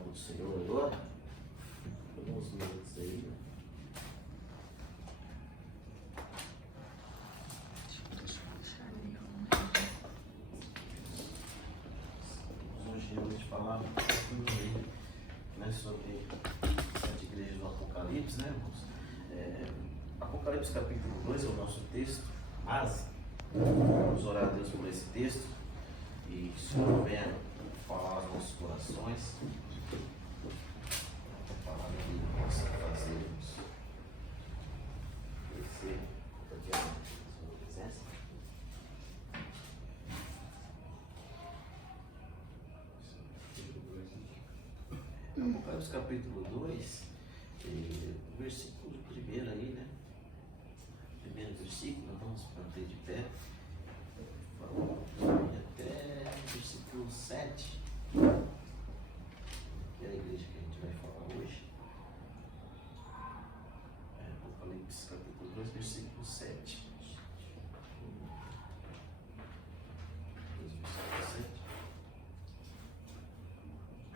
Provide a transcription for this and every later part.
algo do Senhor agora. Alguns minutos aí. Hoje eu vou te falar um pouquinho aí, né, sobre as 7 igrejas do Apocalipse, né, irmãos? Apocalipse capítulo 2 é o nosso texto base. Vamos orar a Deus por esse texto e que o Senhor venha falar aos nossos corações. A palavra dele possa fazermos crescer porque a sua presença. Apocalipse capítulo 2, versículo 1 aí, né? Primeiro versículo, nós vamos manter de pé. Até versículo 7. Que é a igreja que a gente vai falar hoje. Apocalipse capítulo 2, versículo 7.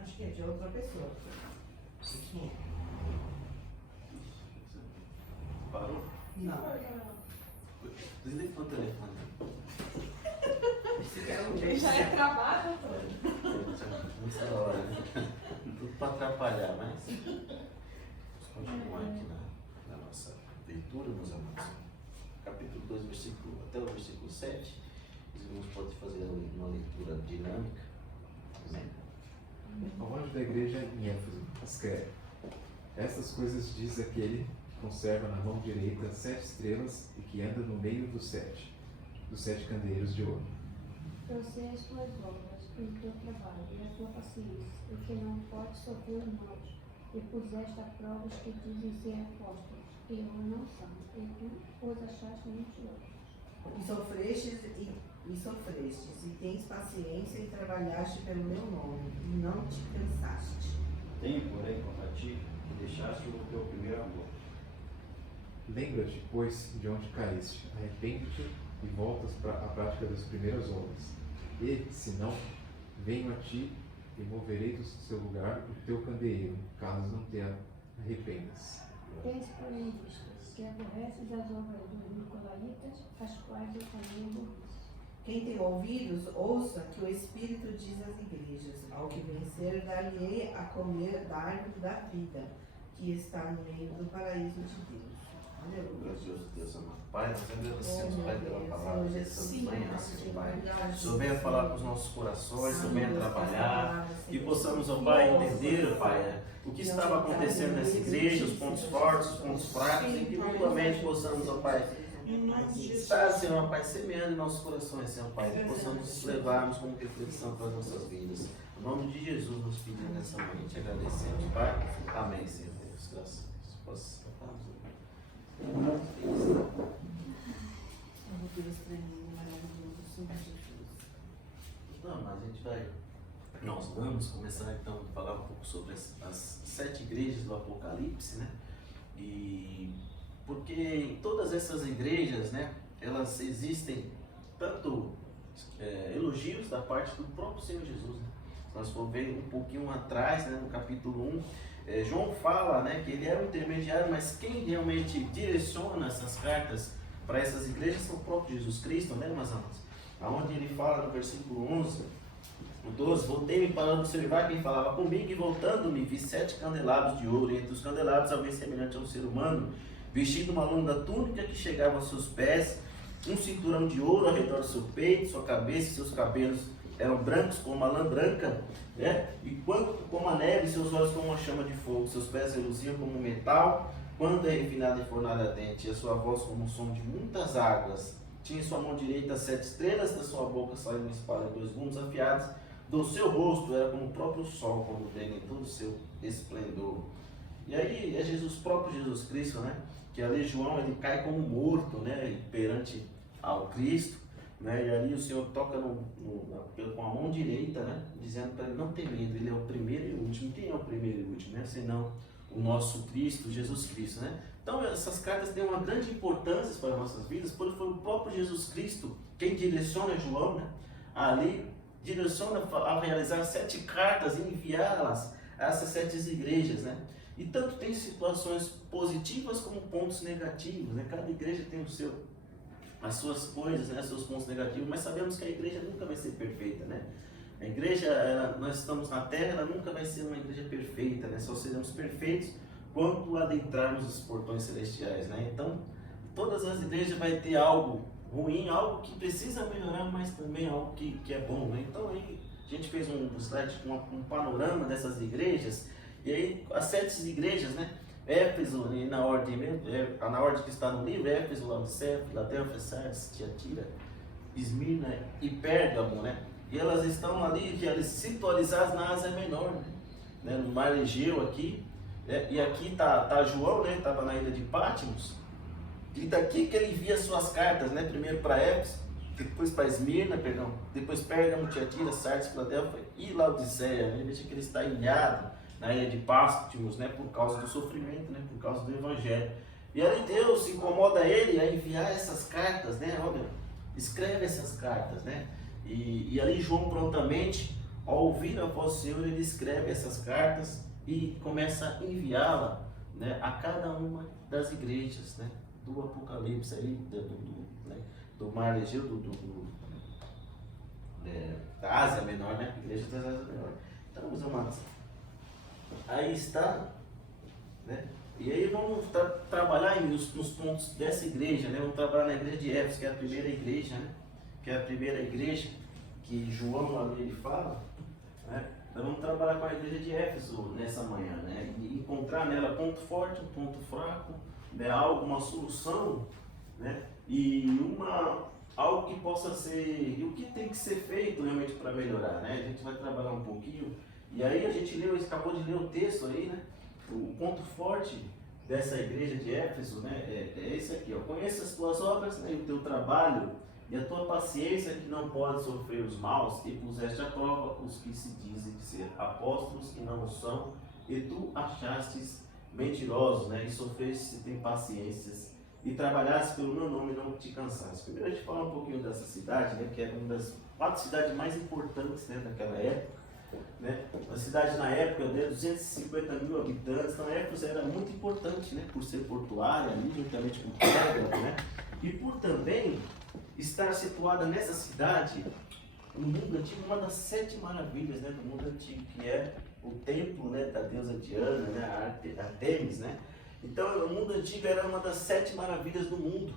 Acho que é de outra pessoa. Parou? Não. Desliga o telefone. Já é trabalho. Nessa hora, né? Tudo para atrapalhar, mas vamos continuar aqui na nossa leitura, meus amados. Capítulo 2, versículo, até o versículo 7. Os irmãos podem fazer uma leitura dinâmica. Amém? Ao anjo da igreja em Éfeso, escreve: Estas coisas diz aquele que conserva na mão direita 7 estrelas e que anda no meio dos 7 candeeiros de ouro. Eu sei as tuas obras, o teu trabalho e a tua paciência, e que não podes sofrer maus, e puseste a prova os que dizem ser apóstolos, e o não são, e tu os achaste mentirosos. E sofrestes, e tens paciência e trabalhaste pelo meu nome, e não te cansaste. Tenho, porém, contra ti que deixaste o teu primeiro amor. Lembra-te, pois, de onde caíste, arrepende-te e voltas à prática das primeiras obras. E, se não, venho a ti e moverei do seu lugar o teu candeeiro, caso não te arrependas. Tens, porém, visto que aborreces as obras dos nicolaítas, as quais eu também aborreço. Quem tem ouvidos, ouça que o Espírito diz às igrejas: ao que vencer, dar-lhe a comer da árvore da vida, que está no meio do paraíso de Deus. Aleluia. Gracioso Deus amado. Pai, nós agradecemos, Pai, pela palavra dessa Sim, manhã, Senhor, Senhor Pai. obrigado, O Senhor venha falar com os nossos corações, o Senhor venha Deus, trabalhar, Senhor, que possamos, ó Pai, entender, Pai, o que estava acontecendo nessa igreja, os pontos fortes, os pontos fracos, e que mutuamente possamos, ó Pai, estar, Senhor Pai, semeando em nossos corações, Senhor Pai, que possamos levarmos como reflexão para as nossas vidas. Em nome de Jesus, nos pedimos nessa manhã, te agradecemos, Pai. Amém, Senhor Deus. Graças a Deus. Posso sentar? Deus tremendo, maravilhoso, Senhor Jesus. Não, mas a gente vai. Nós vamos começar então a falar um pouco sobre as 7 igrejas do Apocalipse, né? E porque em todas essas igrejas, né, elas existem tanto elogios da parte do próprio Senhor Jesus, né? Nós vamos ver um pouquinho atrás, né, no capítulo 1, João fala, né, que ele era um intermediário, mas quem realmente direciona essas cartas para essas igrejas é o próprio Jesus Cristo, né, meus amados? Aonde ele fala no versículo 11, no 12: voltei-me para observar quem falava comigo, e voltando-me vi 7 candelabros de ouro, e entre os candelabros alguém semelhante a um ser humano, vestido uma longa túnica que chegava aos seus pés, um cinturão de ouro ao redor do seu peito, sua cabeça e seus cabelos eram brancos como a lã branca, né? E quanto como a neve, seus olhos como uma chama de fogo, seus pés reluziam como metal, quando é refinada e fornada ardente, e a sua voz como o som de muitas águas. Tinha em sua mão direita 7 estrelas, da sua boca saiu uma espada de 2 gumes afiados, do seu rosto era como o próprio sol, quando brilha em todo o seu esplendor. E aí é Jesus, próprio Jesus Cristo, né? Que ali João, ele cai como morto, né? Perante ao Cristo, né? E aí o Senhor toca com a mão direita, né? Dizendo para ele não ter medo, ele é o primeiro e o último. Quem é o primeiro e o último, né? Senão o nosso Cristo, Jesus Cristo, né? Então essas cartas têm uma grande importância para as nossas vidas, porque foi o próprio Jesus Cristo quem direciona João, né? Ali direciona a realizar 7 cartas e enviá-las a essas 7 igrejas, né? E tanto tem situações positivas como pontos negativos, né? Cada igreja tem as suas coisas, né? Os seus pontos negativos, mas sabemos que a igreja nunca vai ser perfeita, né? A igreja, nós estamos na terra, ela nunca vai ser uma igreja perfeita, né? Só seremos perfeitos quando adentrarmos os portões celestiais, né? Então, todas as igrejas vai ter algo ruim, algo que precisa melhorar, mas também algo que é bom, né? Então, aí a gente fez um slide com um panorama dessas igrejas, e aí as 7 igrejas, né? Éfeso, na ordem que está no livro, Éfeso, Laodiceia, Filadélfia, Sardes, Tiatira, Esmirna e Pérgamo, né? E elas estão ali, situalizadas na Ásia Menor, né? No Mar Egeu aqui, né? E aqui tá João, né? Estava na ilha de Patmos, e daqui que ele envia suas cartas, né? Primeiro para Éfeso, depois para Esmirna, depois Pérgamo, Tiatira, Sardes, Filadélfia e Laodiceia, né? Veja que ele está ilhado na ilha de Patmos, né? Por causa do sofrimento, né? Por causa do Evangelho. E aí Deus incomoda ele a enviar essas cartas, né? Olha, escreve essas cartas, né? E ali João prontamente, ao ouvir a voz do Senhor, ele escreve essas cartas e começa a enviá-la, né, a cada uma das igrejas, né, do Apocalipse aí, do Mar Egeu, da Ásia Menor, né? Igreja da Ásia Menor. Então, meus amados, aí está, né? E aí vamos trabalhar nos pontos dessa igreja, né? Vamos trabalhar na igreja de Éfeso, que é a primeira igreja, né? Que é a primeira igreja que João ali ele fala, né? Nós vamos trabalhar com a igreja de Éfeso nessa manhã, né? E encontrar nela ponto forte, um ponto fraco, né? Algo, uma solução, né? E algo que possa ser, e o que tem que ser feito realmente para melhorar, né? A gente vai trabalhar um pouquinho, e aí a gente acabou de ler o texto aí, né? O ponto forte dessa igreja de Éfeso, né? É esse aqui, ó. Conheça as tuas obras, né? E o teu trabalho e a tua paciência, que não pode sofrer os maus, e puseste à prova os que se dizem ser apóstolos e não o são, e tu achastes mentirosos, né? E sofreste sem paciências, e trabalhaste pelo meu nome e não te cansaste. Primeiro a gente fala um pouquinho dessa cidade, né? Que era uma das 4 cidades mais importantes, né, daquela época, né? Uma cidade na época de 250 mil habitantes, então Éfeso era muito importante, né? Por ser portuária, ali juntamente com Pérgamo, né? E por também estar situada nessa cidade, no mundo antigo, uma das 7 maravilhas, né, do mundo antigo, que é o templo, né, da deusa Diana, né, Artemis, né? Então, o mundo antigo era uma das 7 maravilhas do mundo,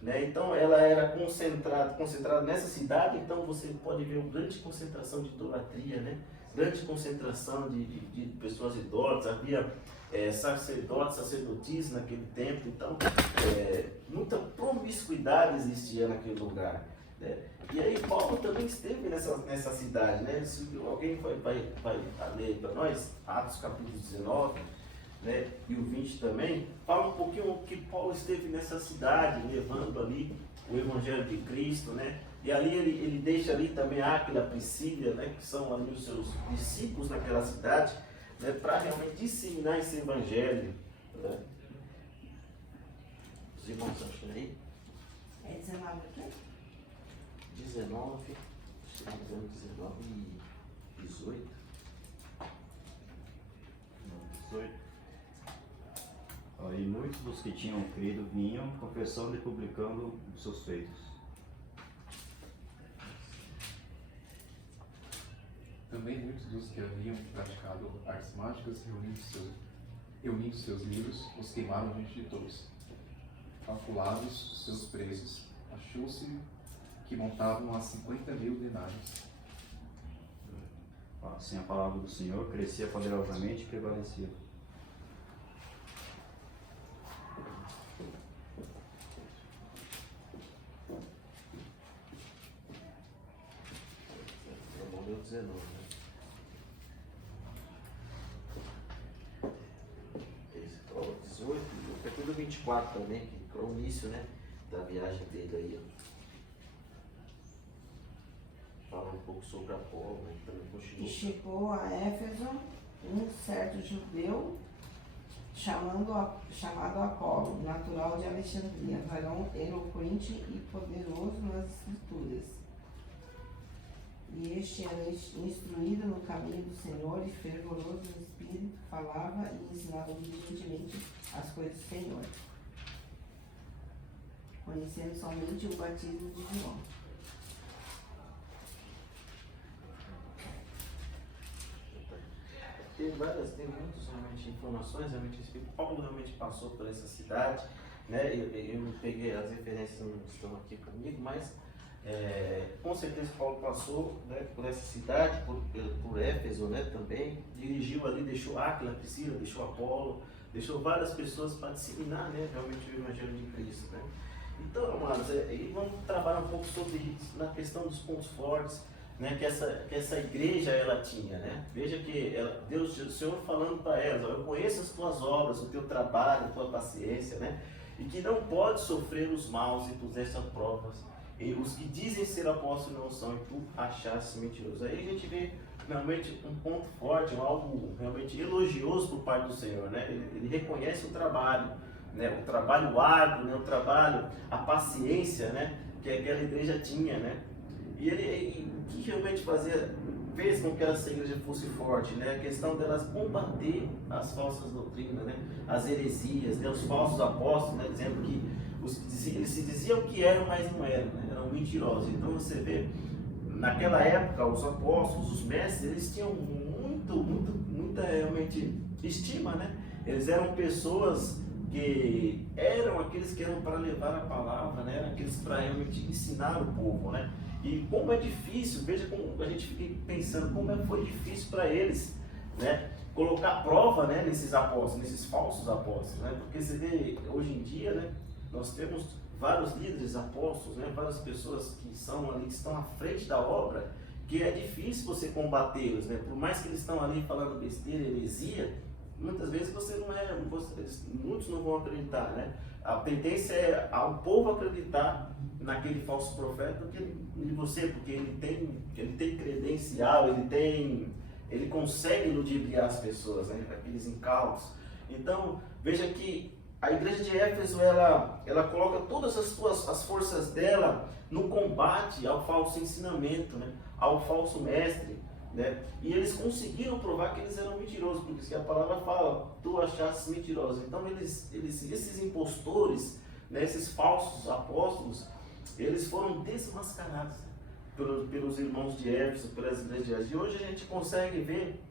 né? Então, ela era concentrada nessa cidade. Então, você pode ver uma grande concentração de idolatria, né? Grande concentração de pessoas idólatras. Havia sacerdotes, sacerdotisas naquele tempo. Então, muita promiscuidade existia naquele lugar, né? E aí Paulo também esteve nessa cidade, né? Se alguém vai ler para nós, Atos capítulo 19, né, e o 20 também, fala um pouquinho que Paulo esteve nessa cidade, levando ali o Evangelho de Cristo, né? E ali ele deixa ali também Áquila, Priscila, né, que são ali os seus discípulos naquela cidade, né, para realmente disseminar esse Evangelho, né? Os irmãos estão achando aí? É 19 aqui? 19 e 18. Não, 18. E muitos dos que tinham crido vinham confessando e publicando os seus feitos. Também muitos dos que haviam praticado artes mágicas, reunindo seus livros, os queimaram diante de todos. Calculados seus preços, achou-se que montavam a 50 mil denários. Assim a palavra do Senhor crescia poderosamente e prevalecia. Deu 19, né? Esse falou 18, é tudo 24 também, que é o início, né, da viagem dele aí, ó. Fala um pouco sobre Apolo, né, que também continua. E chegou a Éfeso um certo judeu chamado Apolo, natural de Alexandria, varão eloquente e poderoso nas escrituras. E este era instruído no caminho do Senhor e fervoroso no espírito, falava e ensinava diligentemente as coisas do Senhor, conhecendo somente o batismo de João. Tem muitas realmente informações, realmente Paulo realmente passou por essa cidade, né? Eu peguei as referências, não estão aqui comigo, mas com certeza Paulo passou, né, por essa cidade, por Éfeso, né, também, dirigiu ali, deixou Áquila, Priscila, deixou Apolo, deixou várias pessoas para disseminar, né, realmente o Evangelho de Cristo, né? Então, amados, e vamos trabalhar um pouco sobre isso, na questão dos pontos fortes, né, que essa igreja ela tinha, né? Veja que Deus, o Senhor falando para elas, eu conheço as tuas obras, o teu trabalho, a tua paciência, né? E que não pode sofrer os maus e puseste a provas. E os que dizem ser apóstolos não são, e tu achaste mentiroso. Aí a gente vê realmente um ponto forte, algo realmente elogioso por parte do Senhor, né? Ele reconhece o trabalho, né? O trabalho árduo, né? O trabalho, a paciência, né? Que aquela igreja tinha, né? E o que realmente fez com que essa igreja fosse forte, né? A questão delas combater as falsas doutrinas, né? As heresias, né? Os falsos apóstolos, né? Dizendo que eles se diziam que eram, mas não eram, né? Eram mentirosos. Então você vê, naquela época, os apóstolos, os mestres, eles tinham muita realmente estima, né? Eles eram pessoas que eram aqueles que eram para levar a palavra, né? Eram aqueles para realmente ensinar o povo, né? E como é difícil, veja como a gente fica pensando, foi difícil para eles, né? Colocar prova, né, nesses apóstolos, nesses falsos apóstolos, né? Porque você vê, hoje em dia, né, nós temos vários líderes apóstolos, né, várias pessoas que são ali, que estão à frente da obra, que é difícil você combatê-los, né? Por mais que eles estão ali falando besteira, heresia, muitas vezes muitos não vão acreditar, né? A tendência é ao povo acreditar naquele falso profeta do que em você, porque ele tem credencial, ele consegue ludibriar as pessoas, né? Aqueles incautos. Então, veja que a igreja de Éfeso, ela coloca todas as forças dela no combate ao falso ensinamento, né? Ao falso mestre, né? E eles conseguiram provar que eles eram mentirosos, porque a palavra fala, tu achaste mentirosos. Então esses impostores, né, esses falsos apóstolos, eles foram desmascarados, né, pelos irmãos de Éfeso, pelas igrejas. E hoje a gente consegue ver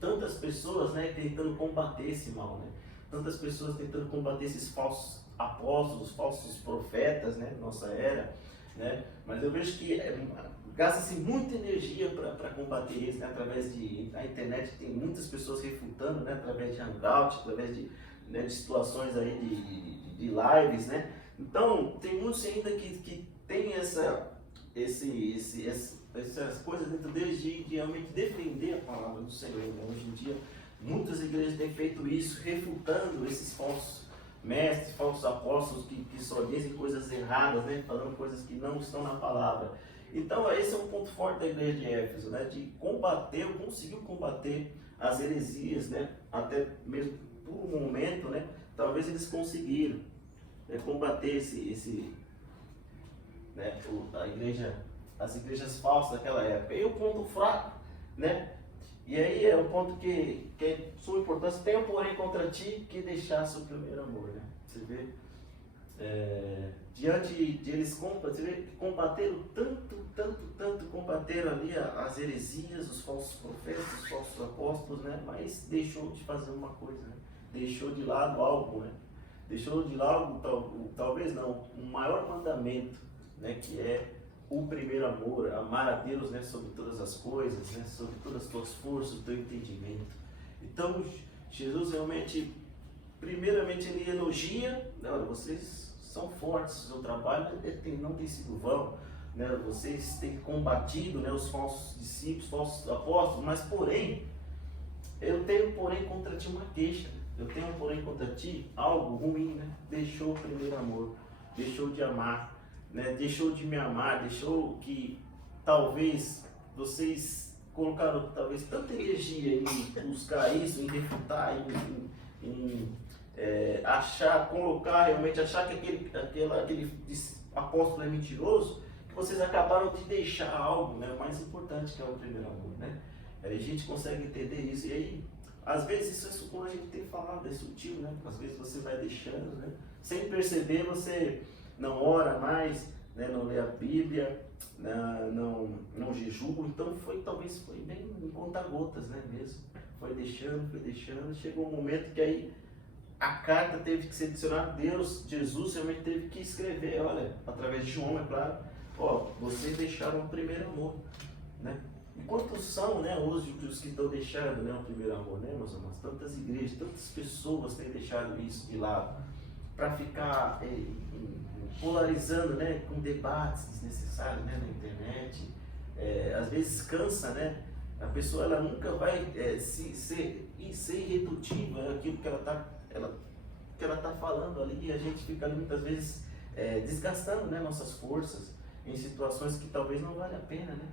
tantas pessoas, né, tentando combater esse mal, né? Tantas pessoas tentando combater esses falsos apóstolos, falsos profetas, né, nossa era, né? Mas eu vejo que gasta-se muita energia para combater isso, né? Através da internet tem muitas pessoas refutando, né? Através de hangout, através de situações aí de lives, né? Então tem muitos ainda que tem essas coisas dentro deles de realmente defender a palavra do Senhor, né? Hoje em dia muitas igrejas têm feito isso, refutando esses falsos mestres, falsos apóstolos que só dizem coisas erradas, né? Falando coisas que não estão na palavra. Então esse é um ponto forte da igreja de Éfeso, né? De conseguiu combater as heresias, né? Até mesmo por um momento, né? Talvez eles conseguiram combater né? As igrejas falsas daquela época. E o ponto fraco, né? E aí é um ponto que é sua importância. Tenho, porém, contra ti que deixasse o primeiro amor, né? Você vê, diante de eles combateram tanto combateram ali as heresias, os falsos profetas, os falsos apóstolos, né? Mas deixou de fazer uma coisa, né? Deixou de lado algo, né? Deixou de lado, talvez não, o maior mandamento, né? Que é o primeiro amor, amar a Deus, né, sobre todas as coisas, né, sobre todas as tuas forças, o teu entendimento. Então, Jesus realmente, primeiramente, ele elogia, né, olha, vocês são fortes, o seu trabalho não tem sido vão, né, vocês têm combatido, né, os falsos discípulos, falsos apóstolos, mas porém, eu tenho contra ti uma queixa, eu tenho contra ti algo ruim, né, deixou o primeiro amor, deixou de amar, né, deixou de me amar, deixou que talvez vocês colocaram tanta energia em buscar isso, em refutar, em achar que aquele apóstolo é mentiroso, que vocês acabaram de deixar algo, né, o mais importante, que é o primeiro amor, né? Aí a gente consegue entender isso. E aí, às vezes, isso como a gente tem falado, é sutil, né? Às vezes você vai deixando, né? Sem perceber, você não ora mais, né? Não lê a Bíblia, não jejua. Então, talvez foi bem em conta-gotas, né? Mesmo. Foi deixando. Chegou um momento que aí a carta teve que ser adicionada. Deus, Jesus, realmente teve que escrever, olha, através de João, é claro. Ó, vocês deixaram o primeiro amor, né? E quantos são, né, hoje os que estão deixando, né, o primeiro amor, né, meus irmãos? Tantas igrejas, tantas pessoas têm deixado isso de lado para ficar polarizando, né, com debates desnecessários, né, na internet. Às vezes cansa, né? A pessoa ela nunca vai ser irredutível aquilo que ela tá falando ali, e a gente fica ali muitas vezes desgastando, né, nossas forças em situações que talvez não valha a pena, né?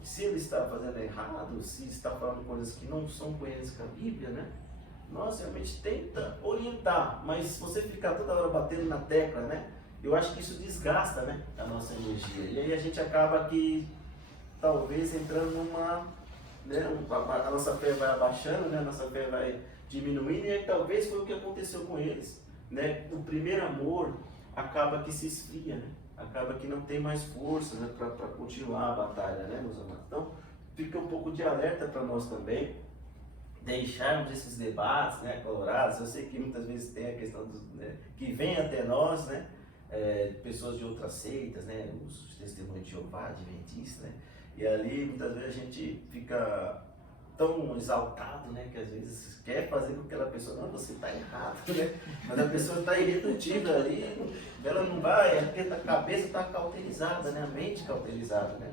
Se ele está fazendo errado, se está falando coisas que não são coerentes com a Bíblia, né? Nós realmente tenta orientar, mas se você ficar toda hora batendo na tecla, né? Eu acho que isso desgasta, né, a nossa energia. E aí a gente acaba que talvez entrando numa, né, a nossa fé vai abaixando, né? A nossa fé vai diminuindo, e aí talvez foi o que aconteceu com eles, né? O primeiro amor acaba que se esfria, né? Acaba que não tem mais força, né, para continuar a batalha, né, meus amados? Então, fica um pouco de alerta para nós também, deixarmos esses debates, né, colorados. Eu sei que muitas vezes tem a questão né, que vem até nós, né, pessoas de outras seitas, né, os testemunhos de Jeová, adventistas, né, e ali muitas vezes a gente fica tão exaltado, né, que às vezes quer fazer com aquela pessoa, não, você está errado, né, mas a pessoa está irredutível ali, ela não vai, a cabeça está cauterizada, né, a mente cauterizada, né,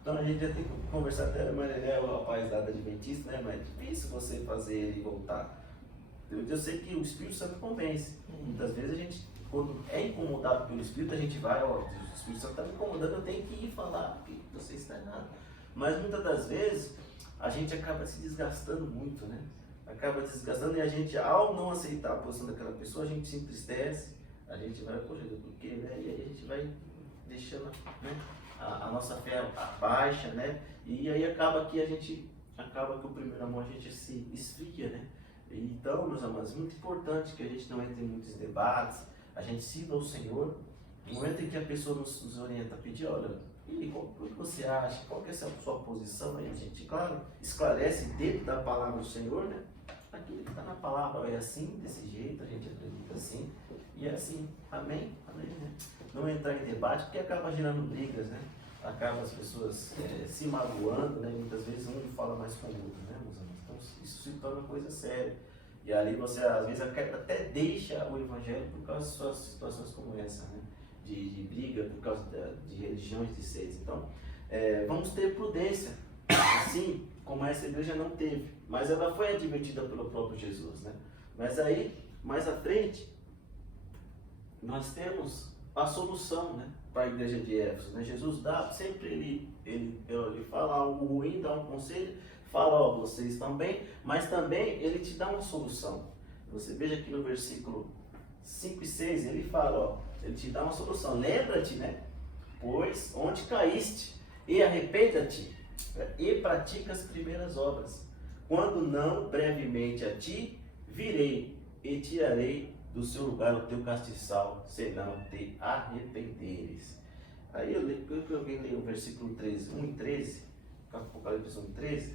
então a gente já tem que conversar até, mas é o rapaz lá da Adventista, né, mas é difícil você fazer ele voltar. Eu sei que o Espírito Santo convence, muitas vezes a gente, quando é incomodado pelo Espírito, a gente vai, ó, o Espírito Santo está me incomodando, eu tenho que ir falar, porque você está errado, mas muitas das vezes, a gente acaba se desgastando muito, né? Acaba desgastando, e a gente, ao não aceitar a posição daquela pessoa, a gente se entristece, a gente vai, poxa, por quê, né? E aí a gente vai deixando, né, a nossa fé baixa, né? E aí acaba que o primeiro amor a gente se esfria, né? Então, meus amados, muito importante que a gente não entre em muitos debates, a gente sirva ao Senhor. No momento em que a pessoa nos orienta a pedir, olha, e o que você acha? Qual que é a sua posição? Aí a gente, claro, esclarece dentro da palavra do Senhor, né? Aquilo que está na palavra é assim, desse jeito, a gente acredita assim, e é assim, amém? Amém, né? Não entrar em debate, porque acaba gerando brigas, né? Acaba as pessoas se magoando, né? E muitas vezes um fala mais com o outro, né, meus amigos? Então isso se torna coisa séria. E ali você, às vezes, até deixa o Evangelho por causa de suas situações como essa, né? De briga por causa de religiões, de seitas. Então, vamos ter prudência, assim como essa igreja não teve, mas ela foi advertida pelo próprio Jesus, né? Mas aí, mais à frente, nós temos a solução, né, para a igreja de Éfeso, né? Jesus dá, sempre ele fala algo ruim, dá um conselho, fala, ó, vocês estão bem, mas também ele te dá uma solução. Você veja aqui no versículo 5 e 6, ele fala, ó, ele te dá uma solução. Lembra-te, né? Pois onde caíste, e arrependa-te, e pratica as primeiras obras. Quando não, brevemente a ti virei, e tirarei do seu lugar o teu castiçal, se não te arrependeres. Aí eu alguém lê o versículo 13, 1 e 13, Apocalipse 1 e 13,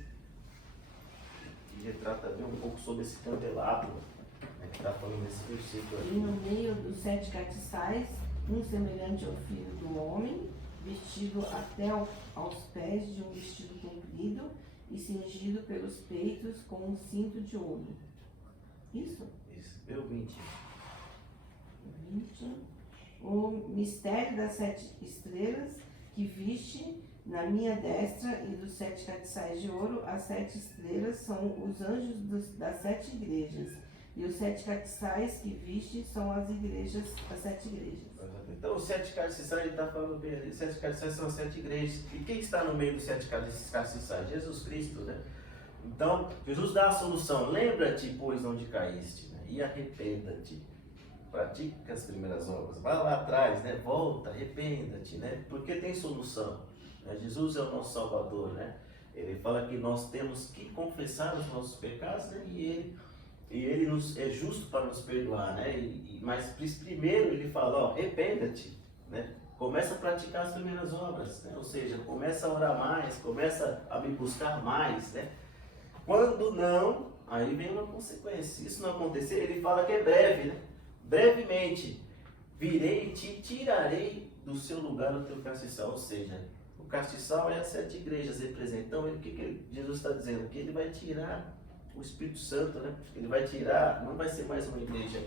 que retrata bem um pouco sobre esse candelabro, né, que está falando nesse versículo aqui. E no meio dos 7 castiçais, um semelhante ao filho do homem, vestido até aos pés de um vestido comprido e cingido pelos peitos com um cinto de ouro. Isso? Isso, eu 20. 20. O mistério das 7 estrelas que viste na minha destra e dos 7 castiçais de ouro. As 7 estrelas são os anjos das 7 igrejas. E os 7 castiçais que viste são as 7 igrejas. Então, os 7 castiçais, ele está falando bem ali, os 7 castiçais são as 7 igrejas. E quem está no meio dos 7 castiçais? Jesus Cristo, né? Então, Jesus dá a solução. Lembra-te, pois, onde caíste, né? E arrependa-te. pratique as primeiras obras. Vai lá atrás, né? Volta, arrependa-te, né? Porque tem solução. Né? Jesus é o nosso Salvador, né? Ele fala que nós temos que confessar os nossos pecados, né? E ele é justo para nos perdoar, né? Mas primeiro ele fala, ó, arrependa-te, né? Começa a praticar as primeiras obras, né? Ou seja, começa a orar mais, começa a me buscar mais, né? Quando não, aí vem uma consequência. Se isso não acontecer, ele fala que é breve, né? Brevemente, virei e te tirarei do seu lugar o teu castiçal. Ou seja, o castiçal é as 7 igrejas representam. O que Jesus está dizendo? Que ele vai tirar o Espírito Santo, né? Ele vai tirar, não vai ser mais uma igreja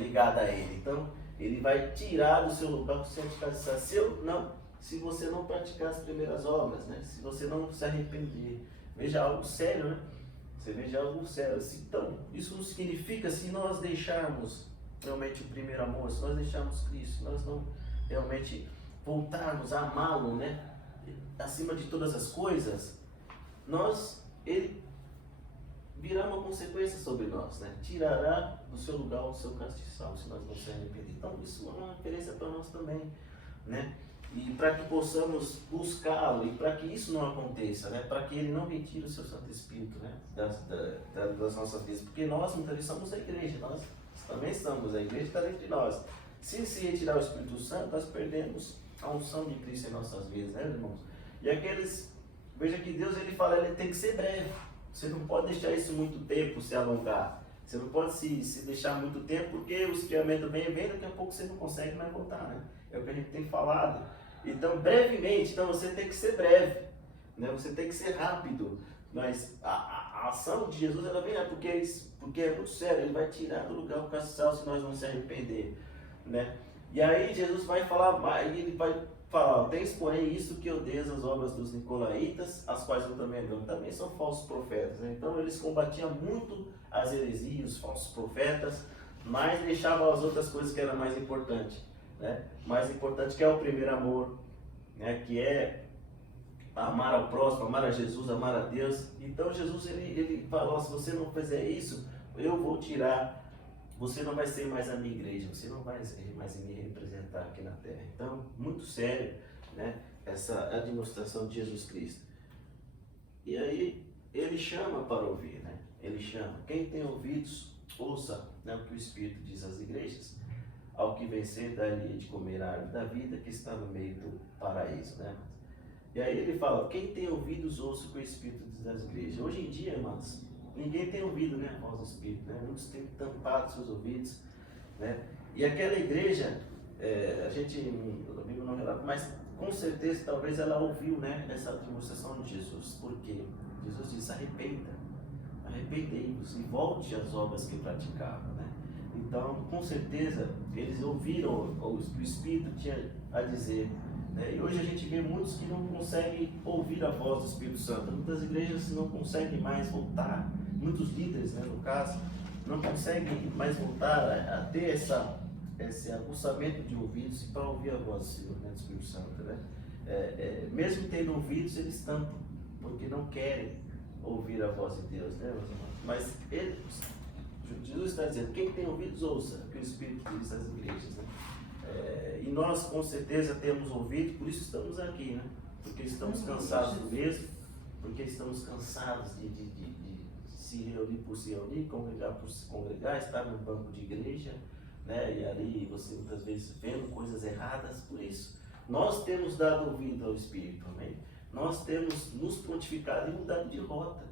ligada a ele. Então, ele vai tirar do seu lugar o seu castiçal. Se você não praticar as primeiras obras, né? Se você não se arrepender. Veja algo sério, né? Você veja algo sério. Então, isso não significa se nós deixarmos realmente o primeiro amor, se nós deixarmos Cristo, se nós não realmente voltarmos a amá-lo, né? Acima de todas as coisas, ele virá uma consequência sobre nós, né? Tirará do seu lugar o seu castiçal, se nós não se arrepender. Então, isso é uma referência para nós também, né? E para que possamos buscá-lo, e para que isso não aconteça, né? Para que ele não retire o seu Santo Espírito, né? das nossas vidas, porque nós muitas vezes somos a igreja, nós também estamos, a igreja está dentro de nós. Se retirar o Espírito Santo, nós perdemos a unção de Cristo em nossas vidas, né, irmãos? E veja que Deus, ele fala, ele tem que ser breve. Você não pode deixar isso muito tempo se alongar. Você não pode se deixar muito tempo, porque o esfriamento vem, daqui a pouco você não consegue mais voltar, né? É o que a gente tem falado. Então, brevemente, você tem que ser breve, né? Você tem que ser rápido. Mas a ação de Jesus, ela vem porque é muito sério. Ele vai tirar do lugar o castiçal se nós não se arrepender, né? E aí Jesus vai falar, ele vai falar, tens porém isso que odeias as obras dos nicolaítas, as quais eu também são falsos profetas, né? Então eles combatiam muito as heresias, os falsos profetas, mas deixavam as outras coisas que eram mais importantes, né? Mais importante que é o primeiro amor, né? Que é amar ao próximo, amar a Jesus, amar a Deus. Então Jesus, ele falou, se você não fizer isso, eu vou tirar, você não vai ser mais a minha igreja, você não vai mais me representar aqui na terra. Então, muito sério, né, essa administração de Jesus Cristo. E aí, ele chama para ouvir, né? Ele chama. Quem tem ouvidos, ouça, né, o que o Espírito diz às igrejas. Ao que vencer, dar-lhe de comer a árvore da vida que está no meio do paraíso, né? E aí ele fala, quem tem ouvidos, ouça o que o Espírito diz às igrejas. Hoje em dia, irmãos, ninguém tem ouvido, né, a voz do Espírito, né? Muitos têm tampado seus ouvidos, né? E aquela igreja, a Bíblia não relata, mas com certeza, talvez ela ouviu, né, essa demonstração de Jesus. Porque Jesus diz, arrependei-vos e volte às obras que praticavam, né? Então, com certeza, eles ouviram o que o Espírito tinha a dizer, né? E hoje a gente vê muitos que não conseguem ouvir a voz do Espírito Santo. Muitas igrejas não conseguem mais voltar, muitos líderes, né, no caso, não conseguem mais voltar a ter esse aguçamento de ouvidos para ouvir a voz do Senhor, né, do Espírito Santo, né? Mesmo tendo ouvidos, eles tampam, porque não querem ouvir a voz de Deus, né, meus irmãos? Mas Jesus está dizendo, quem tem ouvidos, ouça o que o Espírito diz às igrejas, né? E nós com certeza temos ouvido, por isso estamos aqui, né? Porque estamos cansados do mesmo, porque estamos cansados de se reunir por se reunir, congregar por se congregar, estar no banco de igreja, né? E ali você muitas vezes vendo coisas erradas. Por isso, nós temos dado ouvido ao Espírito, amém? Nós temos nos prontificado e mudado de rota,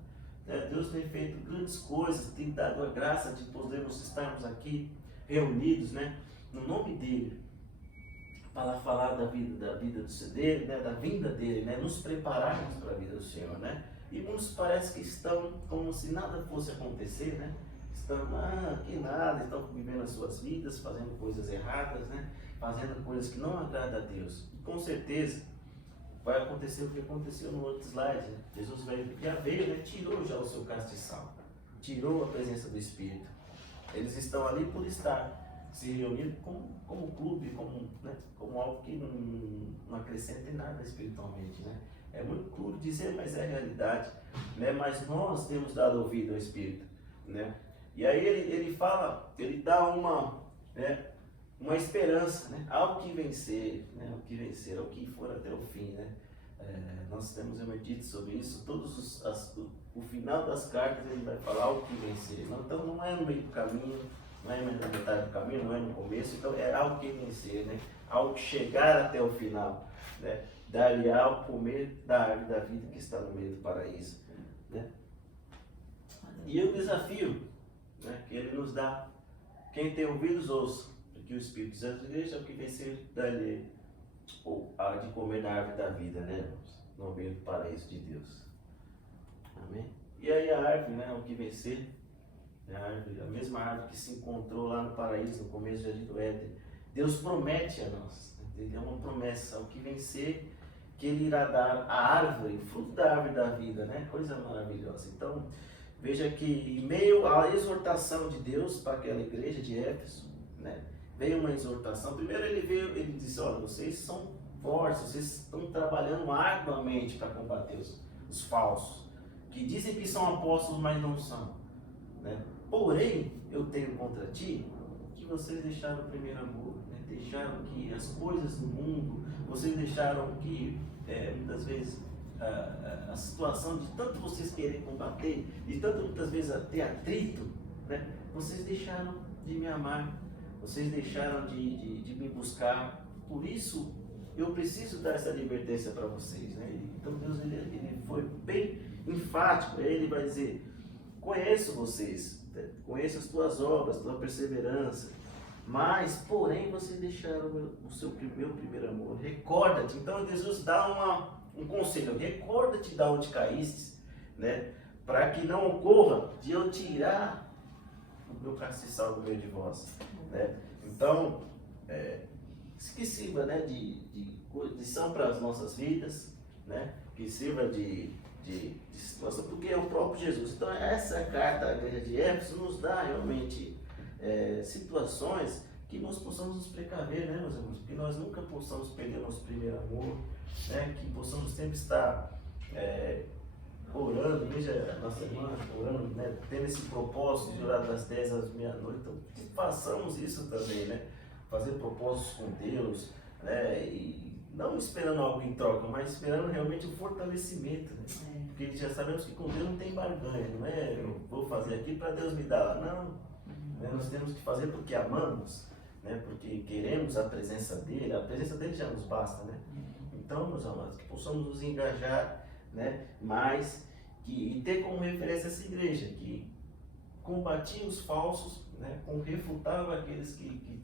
né? Deus tem feito grandes coisas, tem dado a graça de podermos estarmos aqui reunidos, né, no nome dele, para falar da vida dele, né, da vinda dele, né, nos prepararmos para a vida do Senhor, né? E muitos parece que estão como se nada fosse acontecer, né? Estão, que nada, estão vivendo as suas vidas, fazendo coisas erradas, né? Fazendo coisas que não agradam a Deus. E com certeza vai acontecer o que aconteceu no outro slide, né? Jesus já veio, né? Tirou já o seu castiçal, tirou a presença do Espírito. Eles estão ali por estar, se reunindo como clube, como algo que não acrescenta em nada espiritualmente, né? É muito duro dizer, mas é a realidade, né? Mas nós temos dado ouvido ao Espírito, né? E aí ele fala, ele dá né, uma esperança, né, ao que vencer, né, ao que vencer, ao que for até o fim, né. Nós temos dito sobre isso, o final das cartas ele vai falar o que vencer. Então não é no meio do caminho, não é na metade do caminho, não é no começo, então é ao que vencer, né, ao chegar até o final, né, dar-lhe ao comer da árvore da vida que está no meio do paraíso, né. E o desafio, né, que ele nos dá, quem tem ouvidos ouça, porque o Espírito diz às igrejas é o que vencer, dar-lhe ou há de comer da árvore da vida, né, irmãos? No meio do paraíso de Deus. Amém? E aí a árvore, né, o que vencer, a mesma árvore que se encontrou lá no paraíso, no começo do Jardim do Éden. Deus promete a nós, é uma promessa, o que vencer, que Ele irá dar a árvore, o fruto da árvore da vida, né? Coisa maravilhosa. Então, veja que em meio à exortação de Deus para aquela igreja de Éfeso, né, veio uma exortação. Primeiro ele disse, olha, vocês são fortes, vocês estão trabalhando arduamente para combater os falsos, que dizem que são apóstolos, mas não são, né? Porém, eu tenho contra ti que vocês deixaram o primeiro amor, né? Deixaram que as coisas do mundo, vocês deixaram que, muitas vezes, a situação de tanto vocês querem combater, de tanto muitas vezes ter atrito, né? Vocês deixaram de me amar, vocês deixaram de me buscar, por isso eu preciso dar essa advertência para vocês, né? Então Deus ele foi bem enfático, ele vai dizer, conheço vocês, conheço as tuas obras, tua perseverança, mas porém vocês deixaram meu primeiro amor, recorda-te. Então Jesus dá um conselho, recorda-te de onde caíste, né? Para que não ocorra de eu tirar o meu castiçal do meio de vós, né? Então, que sirva, né, de lição para as nossas vidas, né? Que sirva de situação, porque é o próprio Jesus. Então, essa carta à igreja de Éfeso nos dá realmente situações que nós possamos nos precaver, né, meus irmãos? Que nós nunca possamos perder nosso primeiro amor, né? Que possamos sempre estar orando, veja a nossa irmã orando, né? Tendo esse propósito de orar das 10 às meia-noite. Então, façamos isso também, né? Fazer propósitos com Deus, né? E não esperando algo em troca, mas esperando realmente o fortalecimento, né? Porque já sabemos que com Deus não tem barganha, não é eu vou fazer aqui para Deus me dar lá, não. Né? Nós temos que fazer porque amamos, né? Porque queremos a presença dele já nos basta, né? Então, meus amados, que possamos nos engajar, né? Mais e ter como referência essa igreja que combatia os falsos, né? Refutava aqueles que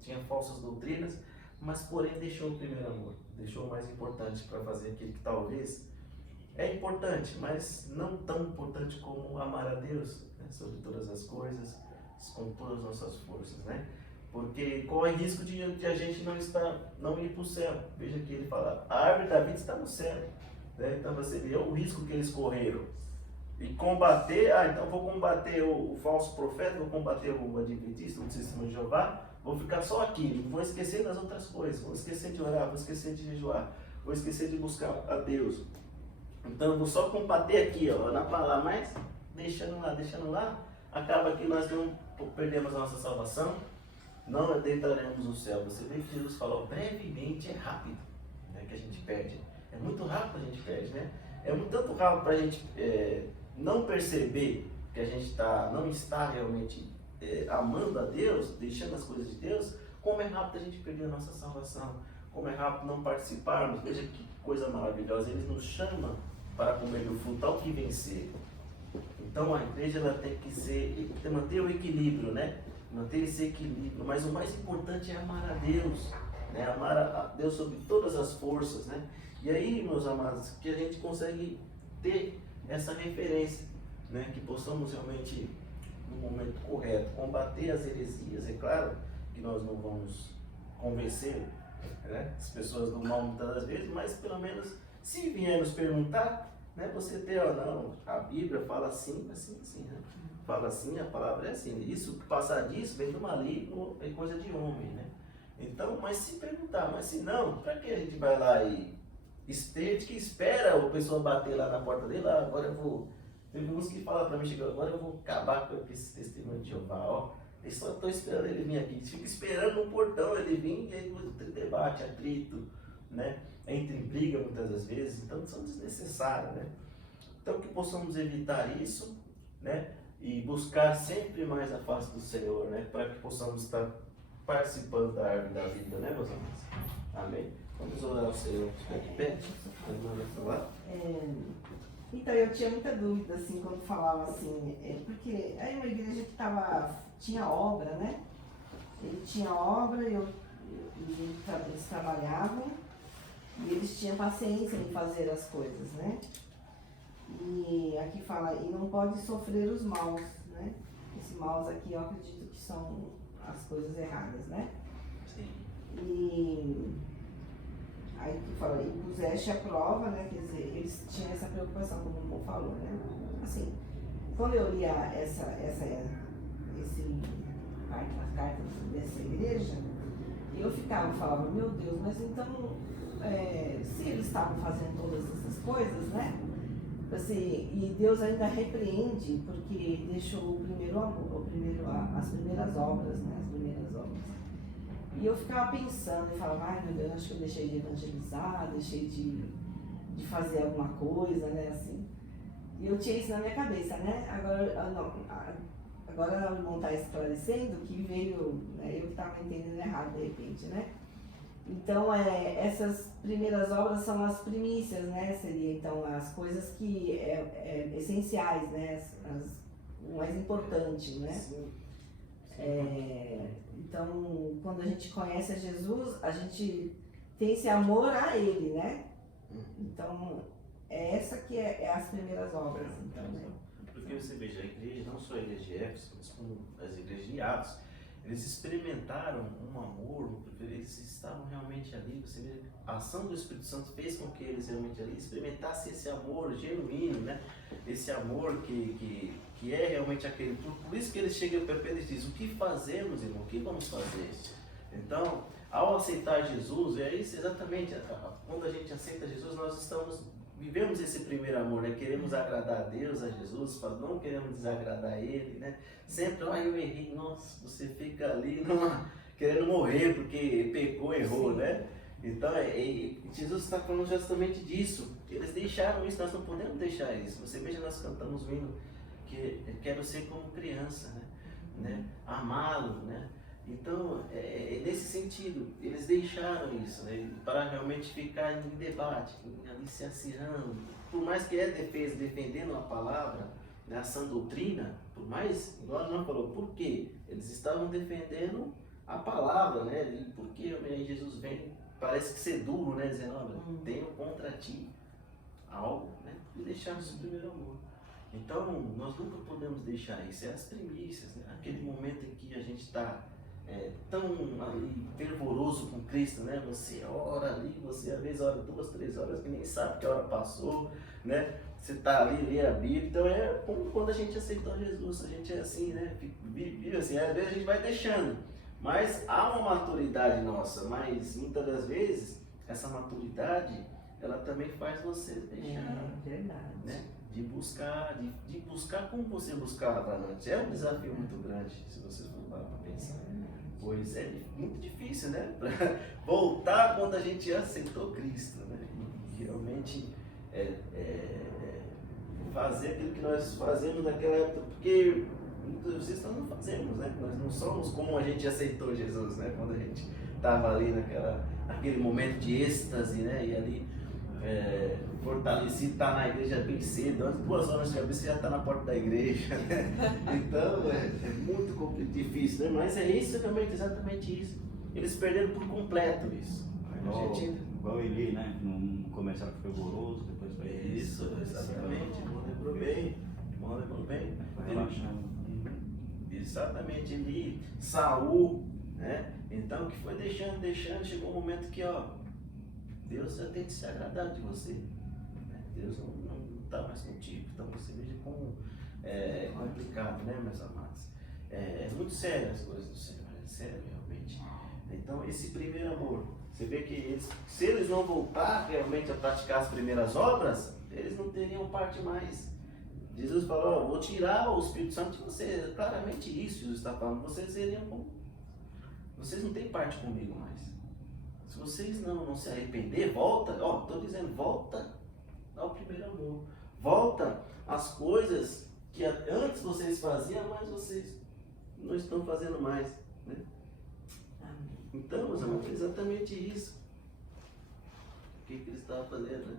tinham falsas doutrinas, mas porém deixou o primeiro amor, deixou o mais importante para fazer aquilo que talvez é importante, mas não tão importante como amar a Deus, né? Sobre todas as coisas, com todas as nossas forças, né? Porque corre risco de a gente não ir para o céu. Veja que ele fala, a árvore da vida está no céu, né? Então você vê o risco que eles correram. E combater, então vou combater o falso profeta, vou combater o adventista, o testemunho de Jeová, vou ficar só aqui, não vou esquecer das outras coisas, vou esquecer de orar, vou esquecer de jejuar, vou esquecer de buscar a Deus. Então eu vou só combater aqui, ó, na palavra, mas deixando lá, acaba que nós não perdemos a nossa salvação, não adentraremos o céu. Você vê que Jesus falou, brevemente é rápido, né, que a gente perde. É muito rápido a gente perde, né? É tanto rápido para a gente não perceber que a gente não está realmente amando a Deus, deixando as coisas de Deus, como é rápido a gente perder a nossa salvação, como é rápido não participarmos. Veja que coisa maravilhosa, Ele nos chama para comer o fruto ao que vencer. Então a igreja ela tem que manter o equilíbrio, né? Manter esse equilíbrio, mas o mais importante é amar a Deus, né? Amar a Deus sobre todas as forças, né? E aí, meus amados, que a gente consegue ter essa referência, né? Que possamos realmente, no momento correto, combater as heresias. É claro que nós não vamos convencer, né, as pessoas do mal muitas das vezes, mas pelo menos, se vier nos perguntar, né, você ter, não, a Bíblia fala assim, né? Fala assim, a palavra é assim. Isso, passar disso, vem do maligno, é coisa de homem, né? Então, mas se perguntar, mas se não, para que a gente vai lá e que espera o pessoal bater lá na porta dele, agora eu vou... Tem uns que falam para mim, agora eu vou acabar com esse testemunho de Jeová, ó. Eles só estão esperando ele vir aqui. Eles ficam esperando no portão ele vir e aí tem debate, atrito, né? Entra em briga muitas das vezes, então são desnecessários, né? Então que possamos evitar isso, né? E buscar sempre mais a face do Senhor, né? Para que possamos estar participando da árvore da vida, né, meus amados? Amém? Vamos orar ao Senhor. Fica de pé. Então, eu tinha muita dúvida, assim, quando falava assim, porque aí uma igreja que tinha obra, né? Ele tinha obra, eles trabalhavam e eles tinham paciência em fazer as coisas, né? E aqui fala, e não pode sofrer os maus, né? Esses maus aqui eu acredito que são as coisas erradas, né? Sim. E aí que fala, e puseste a prova, né? Quer dizer, eles tinham essa preocupação, como o irmão falou, né? Assim, quando eu lia as cartas dessa igreja, eu falava, meu Deus, mas então, se eles estavam fazendo todas essas coisas, né? Assim, e Deus ainda repreende porque deixou o primeiro amor, as primeiras obras, né? As primeiras obras. E eu ficava pensando e falava, ai meu Deus, acho que eu deixei de evangelizar, deixei de fazer alguma coisa, né? Assim. E eu tinha isso na minha cabeça, né? Agora o irmão está esclarecendo que veio, né? Eu que estava entendendo errado de repente, né? Então, essas primeiras obras são as primícias, né? Seria, então, as coisas que essenciais, né? O mais importante, né? Sim. Então, quando a gente conhece a Jesus, a gente tem esse amor a Ele, né? Então, essa que é as primeiras obras, então, né? Porque você veja, a igreja, não só a igreja de Éfeso, mas como as igrejas de Atos, eles experimentaram um amor, eles estavam realmente ali, você vê, a ação do Espírito Santo fez com que eles realmente ali experimentassem esse amor genuíno, né? Esse amor que é realmente aquele, por isso que eles chegam para Pedro e dizem, o que fazemos, irmão, o que vamos fazer? Então, ao aceitar Jesus, é isso exatamente, quando a gente aceita Jesus, nós vivemos esse primeiro amor, né? Queremos agradar a Deus, a Jesus, não queremos desagradar Ele, né? Sempre, eu errei, nossa, você fica ali querendo morrer porque pecou, errou, Sim. né? Então, Jesus está falando justamente disso. Eles deixaram isso, nós não podemos deixar isso. Você veja, nós cantamos o hino que quero ser como criança, né? Amá-lo, né? Então, nesse sentido, eles deixaram isso, né? Para realmente ficar em debate, ali se acirrando. Por mais que defendendo a palavra, né, a sã doutrina, por mais, igual não falou, por quê? Eles estavam defendendo a palavra, né? E porque aí Jesus vem, parece que ser duro, né? Dizendo, olha, tenho contra ti algo, né? E deixaram esse primeiro amor. Então, nós nunca podemos deixar isso, as primícias, né? Aquele momento em que a gente está tão ali fervoroso com Cristo, né? Você ora ali, você às vezes ora 2, 3 horas que nem sabe que a hora passou, né? Você está ali, lê a Bíblia, então é como quando a gente aceitou Jesus, a gente é assim, né? Vive assim, às vezes a gente vai deixando, mas há uma maturidade nossa, mas muitas das vezes essa maturidade, ela também faz você deixar, Verdade. né? De buscar como você buscava antes. É um desafio muito grande, se você for para pensar. Pois é muito difícil, né? Pra voltar quando a gente aceitou Cristo, né? E realmente fazer aquilo que nós fazemos naquela época, porque muitas vezes nós não fazemos, né? Nós não somos como a gente aceitou Jesus, né? Quando a gente estava ali naquele momento de êxtase, né? E ali fortalecido, tá na igreja bem cedo, antes 2 horas de abrir, você já está na porta da igreja, né? Então é muito difícil, né? Mas é isso realmente, exatamente isso. Eles perderam por completo isso. Igual Eli, né? No começo era fervoroso, depois foi Isso, exatamente. Irmão lembrou bem. Vai relaxando. Exatamente, Eli, Saul, né? Então que foi deixando, chegou um momento que, Deus já tem que se agradar de você, né? Deus não está mais contigo, então você veja como é complicado, né, meus amados? É muito sério as coisas do Senhor, é sério realmente. Então esse primeiro amor, você vê que se eles não voltar realmente a praticar as primeiras obras, eles não teriam parte mais Jesus falou, vou tirar o Espírito Santo de vocês. Claramente isso Jesus está falando. Vocês não têm parte comigo mais. Se vocês não se arrepender, volta. Estou dizendo, volta ao primeiro amor. Volta às coisas que antes vocês faziam, mas vocês não estão fazendo mais. Né? Amém. Então, meus amados, é exatamente isso. O que ele estava fazendo, né?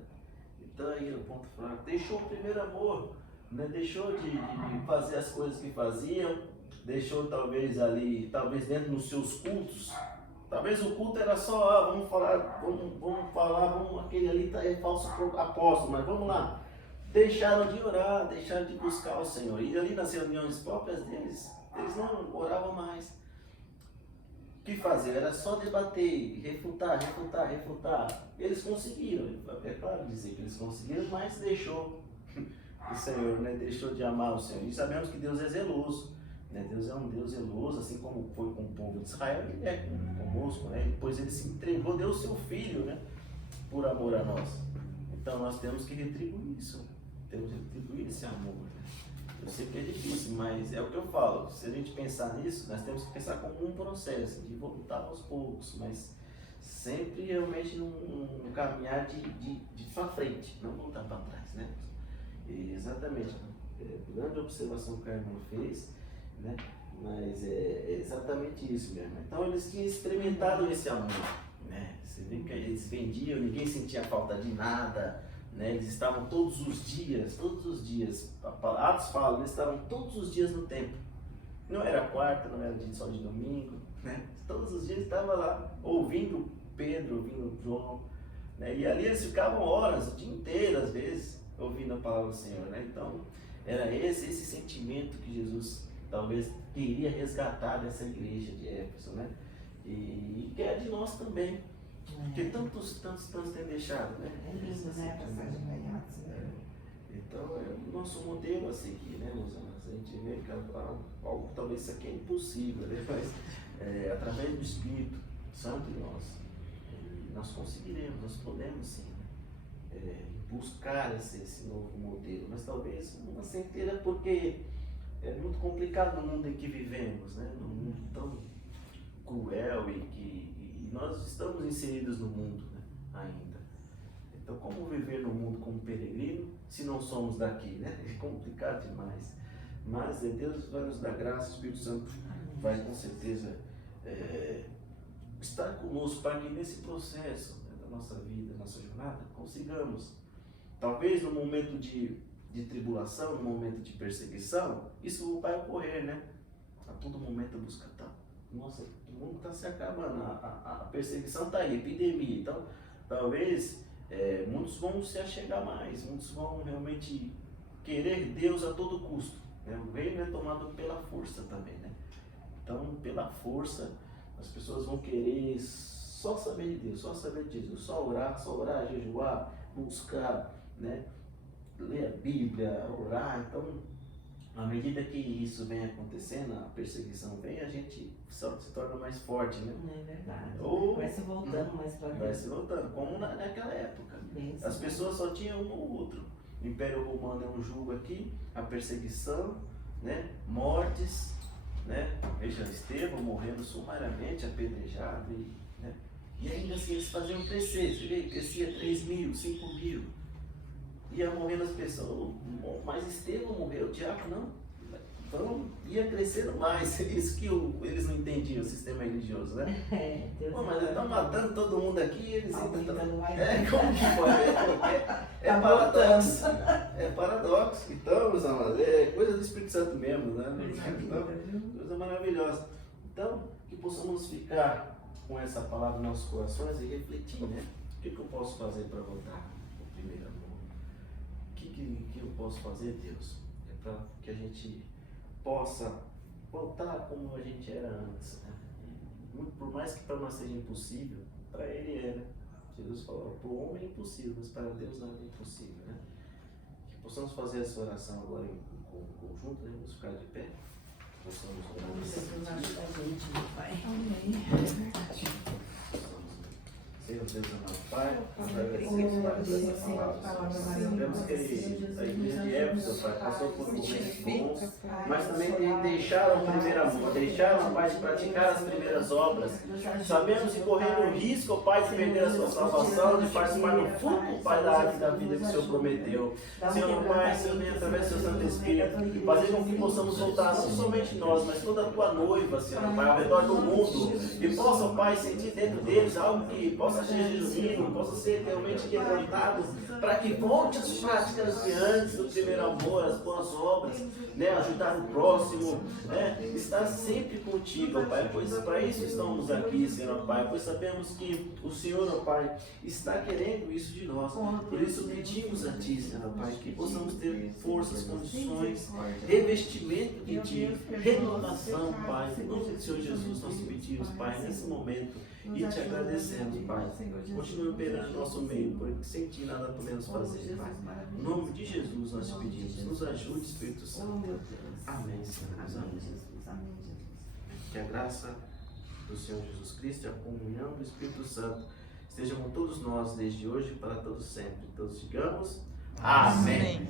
Então aí o ponto fraco. Deixou o primeiro amor, né? Deixou de fazer as coisas que faziam, deixou talvez dentro dos seus cultos. Talvez o culto era só, vamos falar, aquele ali é falso apóstolo, mas vamos lá. Deixaram de orar, deixaram de buscar o Senhor. E ali nas reuniões próprias deles, eles não oravam mais. O que fazer? Era só debater, refutar. Eles conseguiram, é claro dizer que eles conseguiram, mas deixou o Senhor, né? Deixou de amar o Senhor. E sabemos que Deus é zeloso, né? Deus é um Deus zeloso, assim como foi com o povo de Israel, Ele é conosco, né? Depois Ele se entregou, deu o seu Filho, né? Por amor a nós. Então nós temos que retribuir isso, temos que retribuir esse amor. Eu sei que é difícil, mas é o que eu falo. Se a gente pensar nisso, nós temos que pensar como um processo de voltar aos poucos, mas sempre realmente num caminhar de para frente, não voltar para trás, né? E exatamente, grande observação que a irmã fez, né? Mas é exatamente isso mesmo. Então eles tinham experimentado esse amor, né? Você vê que eles vendiam, ninguém sentia falta de nada. Né? Eles estavam todos os dias, Atos fala, eles estavam todos os dias no templo. Não era quarta, não era só de domingo, né? Todos os dias estavam lá, ouvindo Pedro, ouvindo João, né? E ali eles ficavam horas, o dia inteiro às vezes, ouvindo a palavra do Senhor, né? Então, era esse sentimento que Jesus talvez queria resgatar dessa igreja de Éfeso, né? E que é de nós também. Porque tantos têm deixado, né? É lindo, né? A passagem da Atos. Então, é o nosso modelo a seguir, né, meus amados? A gente vê que algo, talvez isso aqui é impossível, né? Mas através do Espírito Santo em nós conseguiremos, nós podemos sim, buscar esse novo modelo. Mas talvez uma centelha, porque é muito complicado no mundo em que vivemos, né? Num mundo tão cruel e que nós estamos inseridos no mundo, né, ainda. Então, como viver no mundo como peregrino se não somos daqui, né? É complicado demais. Mas Deus vai nos dar graça, o Espírito Santo vai com certeza estar conosco para que nesse processo, né, da nossa vida, da nossa jornada, consigamos. Talvez no momento de tribulação, no momento de perseguição, isso vai ocorrer, né? A todo momento busca nossa, o mundo está se acabando, a perseguição está aí, epidemia. Então, talvez muitos vão se achegar mais, muitos vão realmente querer Deus a todo custo. Né? O reino é tomado pela força também, né? Então, pela força, as pessoas vão querer só saber de Deus, só saber de Jesus, só orar, jejuar, buscar, né? Ler a Bíblia, orar. Então, à medida que isso vem acontecendo, a perseguição vem, a gente só se torna mais forte, né? É verdade. Ou Vai se voltando mais para vai Deus. se voltando, como naquela época. Bem, As sim. pessoas só tinham um ou outro. O Império Romano é um jugo aqui, a perseguição, né? Mortes, né? Veja, Estevão morrendo sumariamente, apedrejado, né? E ainda assim eles faziam crescer, você vê, crescia 3.000, 5.000. Ia morrendo as pessoas, mas Estevão morreu, o diabo não. Então ia crescendo mais. Isso que eles não entendiam, o sistema religioso, né? Deus Pô, mas eles estão matando todo mundo aqui e eles ainda estão. aumentando mais. Como que pode? É Tá paradoxo. É paradoxo. Então, meus amados, é coisa do Espírito Santo mesmo, né? Então, coisa maravilhosa. Então, que possamos ficar com essa palavra nos nossos corações e refletir, né? O que eu posso fazer para voltar ao primeiro amor? O que eu posso fazer, Deus? É para que a gente possa voltar como a gente era antes, né? Por mais que para nós seja impossível, para Ele era. Jesus falou, para o homem é impossível, mas para Deus nada é impossível, né? Que possamos fazer essa oração agora em conjunto, né? Vamos ficar de pé. Possamos orar nesse Jesus sentido. ajuda a gente, meu Pai. Amém. Possamos Senhor Deus amado Pai, nós agradecemos, Pai, por essa palavra. Sabemos que a igreja de Éfeso, Pai, passou por momentos bons, mas também deixaram o primeiro amor, deixaram, Pai, de praticar as primeiras obras. Sabemos que correndo o risco, Pai, de perder a sua salvação, de participar do fruto, Pai, da árvore da vida que o Senhor prometeu. Senhor, Pai, Senhor, vem através do seu Santo Espírito, fazer com que possamos voltar, não somente nós, mas toda a tua noiva, Senhor, Pai, ao redor do mundo, e possa, Pai, sentir dentro deles algo que possa ser genuíno, possa ser realmente quebrantado, para que volte às práticas de antes do primeiro amor, as boas obras, né, ajudar o próximo, né, estar sempre contigo, ó Pai, pois para isso estamos aqui, Senhor, Pai, pois sabemos que o Senhor, ó Pai, está querendo isso de nós, por isso pedimos a Ti, Senhor, Pai, que possamos ter forças, condições, revestimento de Ti, renovação, Pai, em nome do Senhor Jesus, nós te pedimos, Pai, nesse momento, e te agradecemos, Pai. Continue operando no nosso meio, porque sem Ti nada podemos fazer, Pai. Em nome de Jesus nós te pedimos. Nos ajude, Espírito Santo. Amém, Senhor. Amém. Que a graça do Senhor Jesus Cristo e a comunhão do Espírito Santo estejam com todos nós, desde hoje e para todos sempre. Todos digamos amém.